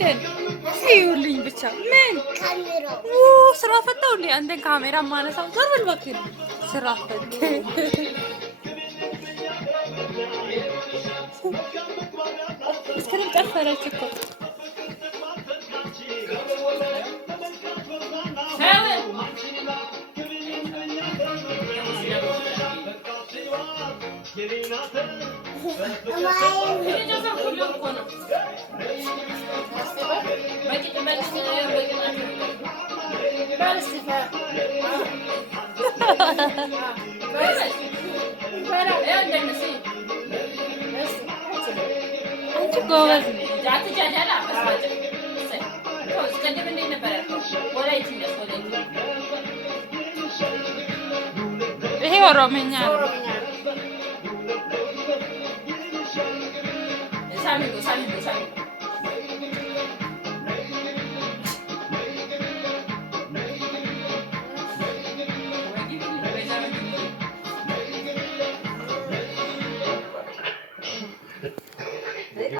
ምንድን እዩልኝ ብቻ ምን ስራ ፈታው እንዴ? አንተን ካሜራ ማነሳው ዞር በል እባክህ። ስራ ፈት እስከንም ጨፈረች እኮ አንቺ ጎበዝ ይሄ ኦሮምኛ ነው። ሳሚ